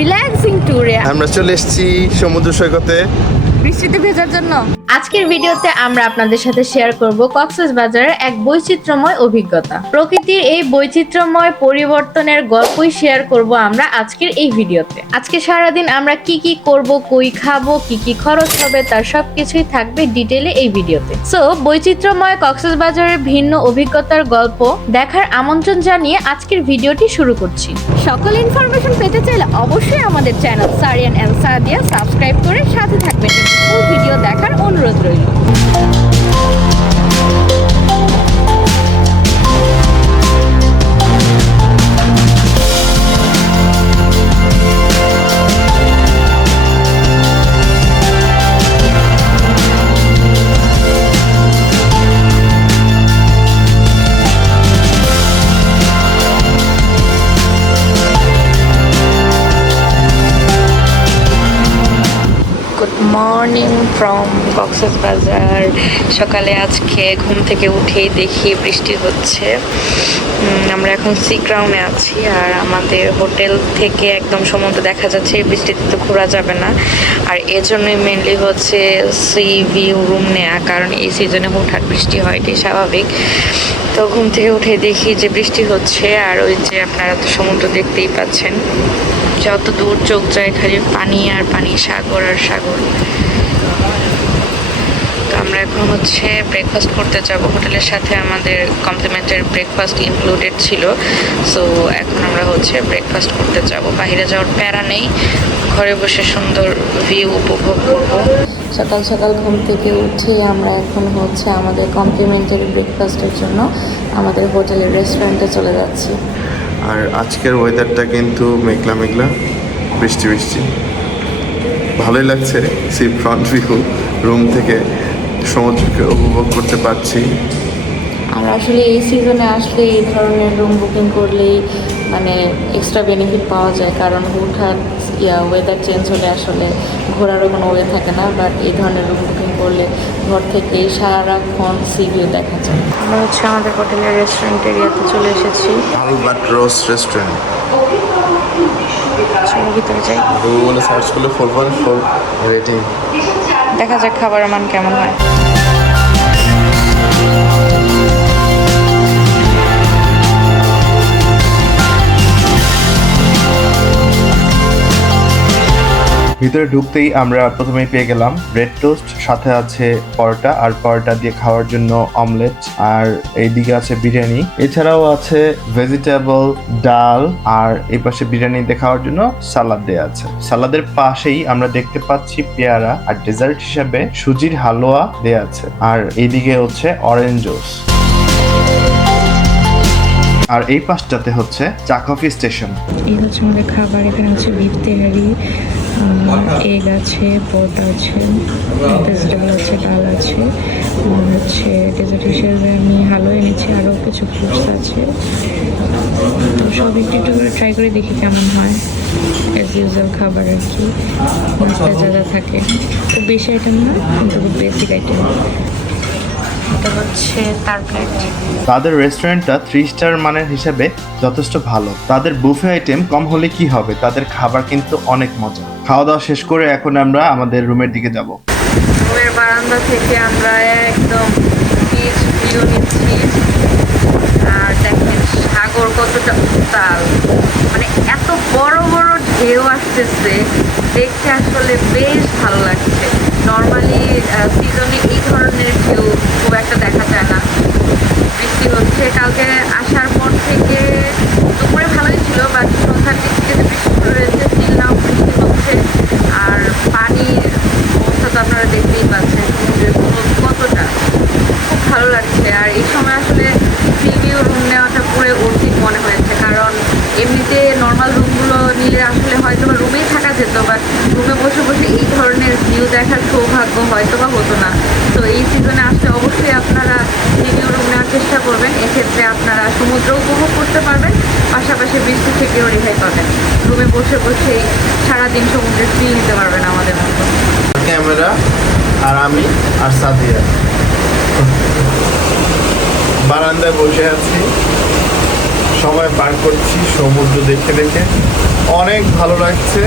Relaxing ট্যুরে আমরা চলে এসেছি সমুদ্র সৈকতে। বৃষ্টিতে ভেজার জন্য। আজকের ভিডিওতে আমরা আপনাদের সাথে শেয়ার করব কক্সেস বাজারের এক বৈচিত্র্যময় অভিজ্ঞতা। প্রকৃতির এই বৈচিত্র্যময় পরিবর্তনের গল্পই শেয়ার করব আমরা আজকের এই ভিডিওতে। আজকে সারাদিন আমরা কি কি করব কই খাব কি কি খরচ হবে তার সবকিছুই থাকবে ডিটেলে এই ভিডিওতে। সো বৈচিত্র্যময় কক্সেস বাজারের ভিন্ন অভিজ্ঞতার গল্প দেখার আমন্ত্রণ জানিয়ে আজকের ভিডিওটি শুরু করছি। সকল ইনফরমেশন পেতে চাইলে অবশ্যই আমাদের channel Sariyan and Sadia subscribe করে সাথে থাকবেন। ভিডিও দেখার অনুরোধ রইল। মর্নিং ফ্রম কক্সেস বাজার সকালে আজকে ঘুম থেকে উঠেই দেখি বৃষ্টি হচ্ছে। আমরা এখন সি গ্রাউন্ডে আছি আর আমাদের হোটেল থেকে একদম সমুদ্র দেখা যাচ্ছে বৃষ্টিতে তো ঘোরা যাবে না। আর এর জন্যই মেনলি হচ্ছে সি ভিউ রুম নেওয়া কারণ এই সিজনে হুটহাট বৃষ্টি হয়, এটাই স্বাভাবিক। তো ঘুম থেকে উঠে দেখি যে বৃষ্টি হচ্ছে, আর ওই যে আপনারা তো সমুদ্র দেখতেই পাচ্ছেন। যত দূর, চোখ যায় খালি পানি আর পানি, সাগর আর সাগর। তো আমরা এখন হচ্ছে ব্রেকফাস্ট করতে যাব। হোটেলের সাথে আমাদের কমপ্লিমেন্টের ব্রেকফাস্ট ইনক্লুডেড ছিল। সো এখন আমরা হচ্ছে ব্রেকফাস্ট করতে যাব। বাইরে যাওয়ার প্যারা নেই। ঘরে বসে সুন্দর ভিউ উপভোগ করব। সকাল সকাল ঘুম থেকে উঠে আমরা এখন হচ্ছে আমাদের কমপ্লিমেন্টারি ব্রেকফাস্টের জন্য আমাদের হোটেলের রেস্টুরেন্টে চলে যাচ্ছি। আর আজকের ওয়েদারটা কিন্তু মেঘলা মেঘলা, বৃষ্টি বৃষ্টি। ভালোই লাগছে সি ফ্রন্ট ভিউ রুম থেকে সমুদ্রকে উপভোগ করতে পারছি। আর আসলে এই সিজনে আসলে এই ধরনের রুম বুকিং করলেই মানে এক্সট্রা বেনিফিট পাওয়া যায়, কারণ হুটহাট, ইয়া ওয়েদার চেঞ্জ হলে আসলে ঘোরারও কোনো ওয়ে থাকে না বাট এই ধরনের রুম করলে ঘর থেকেই সারাক্ষণ সি ভিউ দেখা যায়। আমরা হচ্ছে আমাদের হোটেলের রেস্টুরেন্ট এরিয়াতে চলে এসেছি। আলবার্ট রোস রেস্টুরেন্ট চলো ভিতরে যাই। গুগলে সার্চ করলে ফোর পয়েন্ট ফোর রেটিং দেখা যাক খাবারের মান কেমন হয়। ভিতরে ঢুকতেই আমরা প্রথমেই পেয়ে গেলাম ব্রেড টোস্ট সাথে আছে পরোটা, আর পরোটা দিয়ে খাওয়ার জন্য অমলেট আর এইদিকে আছে বিরিয়ানি। এছাড়াও আছে ভেজিটেবল ডাল, আর এই পাশে বিরিয়ানি দিয়ে খাওয়ার জন্য সালাদ দেওয়া আছে। সালাদের পাশেই আমরা দেখতে পাচ্ছি পেয়ারা, আর ডেজার্ট হিসাবে সুজির হালুয়া দেওয়া আছে। আর এইদিকে হচ্ছে অরেঞ্জ জুস আর এই পাশটাতে হচ্ছে চা কফি স্টেশন এই হচ্ছে আমাদের খাবার, এখানে হচ্ছে বিফ তেহারি এগ আছে পদ আছে ভেজিটেবল আছে, ডাল আছে হচ্ছে ডেজার্ট হিসেবে আমি হালো এনেছি, আরও কিছু ফ্রুটস আছে। তো সব একটু একটু করে ট্রাই করে দেখি কেমন হয়। অ্যাজ ইউজুয়াল খাবার আর কি নাস্তা যা যা থাকে। খুব বেশি আইটেম না, কিন্তু খুব বেসিক আইটেম তাদের রেস্টুরেন্টটা থ্রি স্টার মানের হিসেবে যথেষ্ট ভালো। তাদের বুফে আইটেম কম হলে কি হবে? তাদের খাবার কিন্তু অনেক মজা খাওয়া দাওয়া শেষ করে এখন আমরা আমাদের রুমের দিকে যাব। রুমের বারান্দা থেকে আমরা একদম বিচ ভিউ নিচ্ছি। আর দেখেন সাগর কতটা উত্তাল। মানে এত বড় বড় ঢেউ আসতেছে, দেখতে আসলে বেশ ভালো লাগছে। নর্মালি সিজনে এই ধরনের ঢেউ খুব একটা দেখা যায় না। বৃষ্টি হচ্ছে, কালকে আসার পর থেকে দুপুরে ভালোই ছিল বাট সন্ধ্যার দিক থেকে যে বৃষ্টি শুরু হয়েছে still now বৃষ্টি হচ্ছে আর পানির অবস্থা তো আপনারা দেখতেই পাচ্ছেন সমুদ্রের স্রোত কতটা খুব ভালো লাগছে আর এই সময় আসলে সি ভিউ রুম নেওয়াটা পুরো অর্থিক মনে হয়েছে কারণ এমনিতে নর্মাল রুমগুলো নিলে আসলে হয়তো বা রুমেই থাকা যেত বাট রুমে বসে বসে এই ধরনের ভিউ দেখার সৌভাগ্য হয়তো বা হতো না। তো এই সিজনে আসলে অবশ্যই আপনারা ভিউ রুম নেওয়ার চেষ্টা করবেন। এক্ষেত্রে আপনারা সমুদ্র উপভোগ করতে পারবেন, পাশাপাশি বৃষ্টি থেকেও রেহাই পাবেন। রুমে বসে বসেই সারাদিন সমুদ্রের ফিল নিতে পারবেন আমাদের মতো। ক্যামেরা, আর আমি, আর সাদিয়া। বারান্দায় বসে আছি। সময় পার করছি সমুদ্র দেখে দেখে অনেক ভালো লাগছে।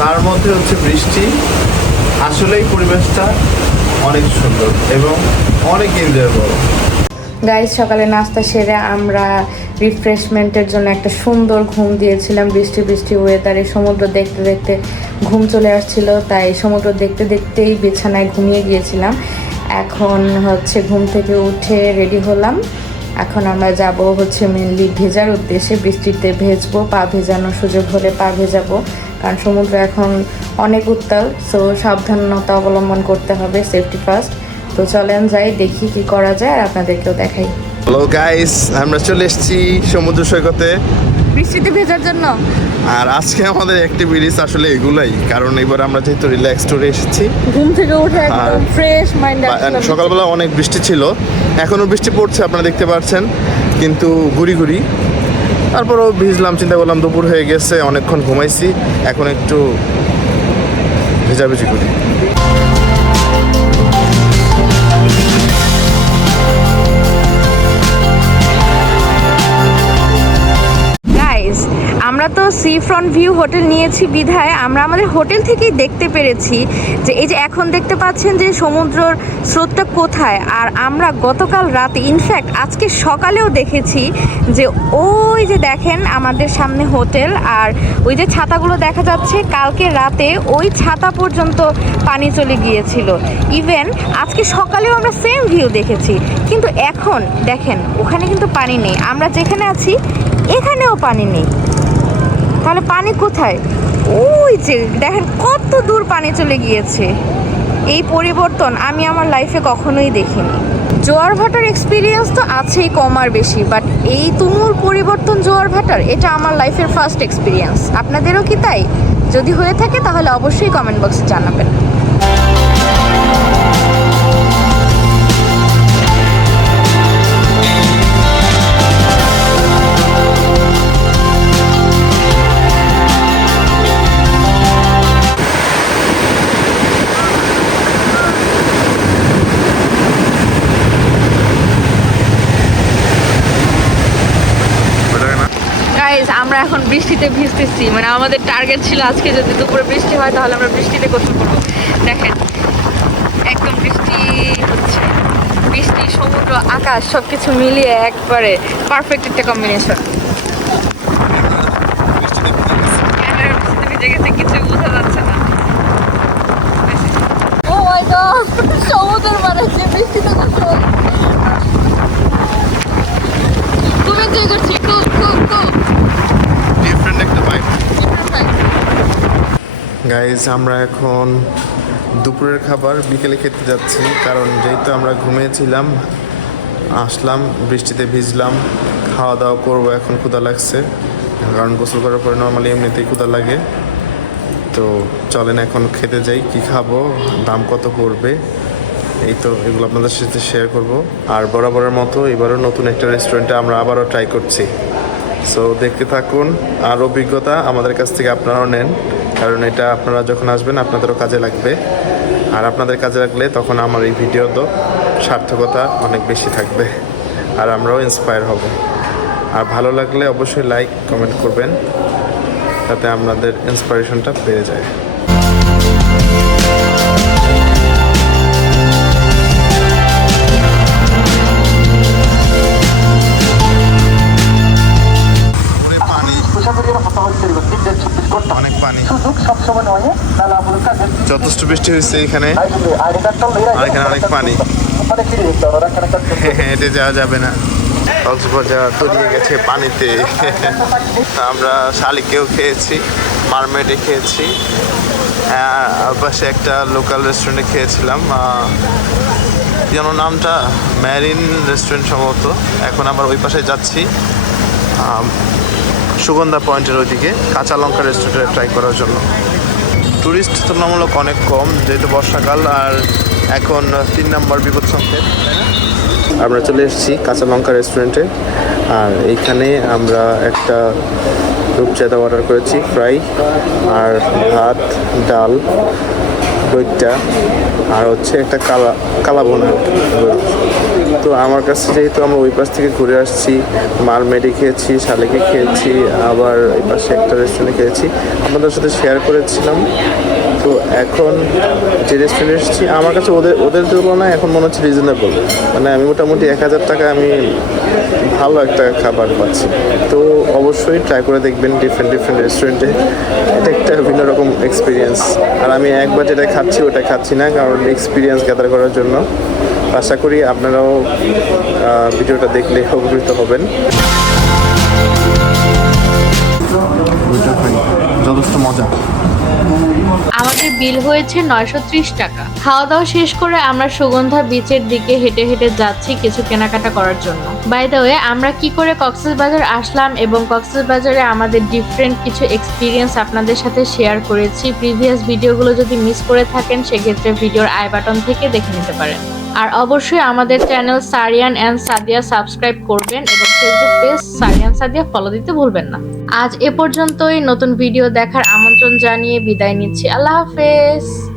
তার মধ্যে হচ্ছে বৃষ্টি। আসলেই পরিবেশটা অনেক সুন্দর এবং অনেক এনজয়েবল গাইজ সকালে নাস্তা সেরে আমরা রিফ্রেশমেন্টের জন্য একটা সুন্দর ঘুম দিয়েছিলাম। বৃষ্টি বৃষ্টি ওয়েদারে সমুদ্র দেখতে দেখতে ঘুম চলে আসছিল। তাই সমুদ্র দেখতে, দেখতেই বিছানায় ঘুমিয়ে গিয়েছিলাম। এখন হচ্ছে ঘুম থেকে উঠে রেডি হলাম। এখন আমরা যাব হচ্ছে মেনলি ভেজার উদ্দেশ্যে। বৃষ্টিতে ভেজবো, পা ভেজানোর সুযোগ হলে পা ভেজাবো। কারণ সমুদ্র এখন অনেক উত্তাল সো সাবধানতা অবলম্বন করতে হবে সেফটি ফার্স্ট তো চলেন যাই দেখি কি করা যায় আর আপনাদেরকেও দেখাই। হ্যালো গাইস আমরা চলে এসেছি সমুদ্র সৈকতে। বৃষ্টিতে ভেজার জন্য। আর আজকে আমাদের অ্যাক্টিভিটিস আসলে এগুলাই কারণ এবার আমরা যেহেতু রিল্যাক্স টুরে এসেছি। ঘুম থেকে উঠে একদম ফ্রেশ মাইন্ড সকালবেলা অনেক বৃষ্টি ছিল এখনও বৃষ্টি পড়ছে আপনারা দেখতে পাচ্ছেন কিন্তু ঘুরি ঘুরি। তারপরও ভিজলাম চিন্তা করলাম দুপুর হয়ে গেছে অনেকক্ষণ ঘুমাইছি এখন একটু ভেজাভেজি করি। তো সি ফ্রন্ট ভিউ হোটেল নিয়েছি বিধায়। আমরা আমাদের হোটেল থেকেই দেখতে পেরেছি যে এই যে এখন দেখতে পাচ্ছেন যে সমুদ্রর স্রোতটা কোথায়। আর আমরা গতকাল রাতে ইনফ্যাক্ট আজকে সকালেও দেখেছি যে ওই যে দেখেন আমাদের সামনে হোটেল আর ওই যে ছাতাগুলো দেখা যাচ্ছে, কালকে রাতে ওই ছাতা পর্যন্ত পানি চলে গিয়েছিল। ইভেন আজকে সকালেও আমরা সেম ভিউ দেখেছি। কিন্তু এখন দেখেন, ওখানে কিন্তু পানি নেই। আমরা যেখানে আছি, এখানেও পানি নেই। তাহলে পানি কোথায়? ওই যে, দেখেন কত দূর পানি চলে গিয়েছে। এই পরিবর্তন আমি আমার লাইফে কখনোই দেখিনি। জোয়ার ভাটার এক্সপিরিয়েন্স তো আছেই কম আর বেশি বাট এই তুমুল পরিবর্তন জোয়ার ভাটার, এটা আমার লাইফের ফার্স্ট এক্সপিরিয়েন্স আপনাদেরও কি তাই? যদি হয়ে থাকে, তাহলে অবশ্যই কমেন্ট বক্সে জানাবেন। বৃষ্টিতে ভিজতেছি। মানে আমাদের টার্গেট ছিল আজকে যদি দুপুরে বৃষ্টি হয় তাহলে আমরা বৃষ্টিতে গোসল করব। দেখেন একদম বৃষ্টি হচ্ছে। বৃষ্টি সমুদ্র আকাশ সব কিছু মিলিয়ে একবারে পারফেক্ট একটা কম্বিনেশন ভিজে গেছে। কিছু বোঝা যাচ্ছে না। ও মাই সমুদ্রের মানে যে বৃষ্টিতে গোসল খুব এনজয় করছি খুব খুব খুব। একটা বাইক গাইজ আমরা এখন দুপুরের খাবার বিকেলে খেতে যাচ্ছি, কারণ যেহেতু আমরা ঘুমিয়েছিলাম, আসলাম, বৃষ্টিতে ভিজলাম খাওয়া দাওয়া করব এখন, ক্ষুধা লাগছে। কারণ গোসল করার পরে নর্মালি এমনিতেই ক্ষুধা লাগে। তো চলেন এখন খেতে যাই, কি খাব, দাম কত পড়বে, এই তো এগুলো আপনাদের সাথে শেয়ার করব। আর বরাবরের মতো এবারও নতুন একটা রেস্টুরেন্টে আমরা আবারও ট্রাই করছি। সো দেখতে থাকুন আর অভিজ্ঞতা আমাদের কাছ থেকে আপনারাও নেন। কারণ এটা আপনারা যখন আসবেন, আপনাদেরও কাজে লাগবে। আর আপনাদের কাজে লাগলে তখন আমার এই ভিডিও তো সার্থকতা অনেক বেশি থাকবে। আর আমরাও ইন্সপায়ার হব। আর ভালো লাগলে অবশ্যই লাইক কমেন্ট করবেন। তাতে আপনাদের ইন্সপিরেশনটা বেড়ে যায়। অনেক পানি। যথেষ্ট বৃষ্টি হয়েছে এখানে। আর এখানে অনেক পানি। হেঁটে যাওয়া যাবে না। কক্সবাজার তলিয়ে গেছে পানিতে। আমরা শালিকেও খেয়েছি মারমেডে খেয়েছি। পাশে একটা লোকাল রেস্টুরেন্টে খেয়েছিলাম। যেন নামটা ম্যারিন রেস্টুরেন্ট সম্ভবত। এখন আবার ওই পাশে যাচ্ছি। সুগন্ধা পয়েন্টের ওইদিকে কাঁচা লঙ্কা রেস্টুরেন্টে ট্রাই করার জন্য। টুরিস্ট তুলনামূলক অনেক কম, যেহেতু বর্ষাকাল আর এখন তিন নম্বর বিপদ সংকেত। আমরা চলে এসেছি কাঁচা লঙ্কা রেস্টুরেন্টে আর এইখানে আমরা একটা রূপচাঁদা অর্ডার করেছি ফ্রাই আর ভাত, ডাল দইটা আর হচ্ছে একটা কালা কালা বোনা তো আমার কাছে যেহেতু আমরা ওই পাশ থেকে ঘুরে আসছি মারমেডে খেয়েছি, শালেকে খেয়েছি, আবার এই পাশে একটা রেস্টুরেন্টে খেয়েছি, আপনাদের সাথে শেয়ার করেছিলাম। তো এখন যে রেস্টুরেন্টে এসেছি, আমার কাছে ওদের ওদের তুলনায় এখন মনে হচ্ছে রিজনেবল মানে আমি মোটামুটি এক হাজার টাকা আমি ভালো একটা খাবার পাচ্ছি। তো অবশ্যই ট্রাই করে দেখবেন ডিফারেন্ট ডিফারেন্ট রেস্টুরেন্টে এটা একটা ভিন্ন রকম এক্সপিরিয়েন্স আর আমি একবার যেটা খাচ্ছি, ওটা খাচ্ছি না, কারণ এক্সপিরিয়েন্স গ্যাদার করার জন্য। আশা করি আপনারাও ভিডিওটা দেখলে উপকৃত হবেন। যথেষ্ট মজা। আমাদের বিল হয়েছে নয়শো ত্রিশ টাকা। খাওয়া দাওয়া শেষ করে আমরা সুগন্ধা বিচের দিকে হেঁটে হেঁটে যাচ্ছি কিছু কেনাকাটা করার জন্য। বাই দ্য ওয়ে আমরা কি করে কক্সবাজার আসলাম এবং কক্সবাজারে আমাদের ডিফারেন্ট কিছু এক্সপিরিয়েন্স আপনাদের সাথে শেয়ার করেছি। প্রিভিয়াস ভিডিওগুলো যদি মিস করে থাকেন সেক্ষেত্রে ভিডিওর আই বাটন থেকে দেখে নিতে পারেন। আর অবশ্যই আমাদের channel Sariyan and Sadia subscribe করবেন এবং Facebook page Sariyan Sadia follow দিতে ভুলবেন না। আজ এ পর্যন্তই, নতুন ভিডিও দেখার আমন্ত্রণ জানিয়ে বিদায় নিচ্ছি। আল্লাহ হাফেজ।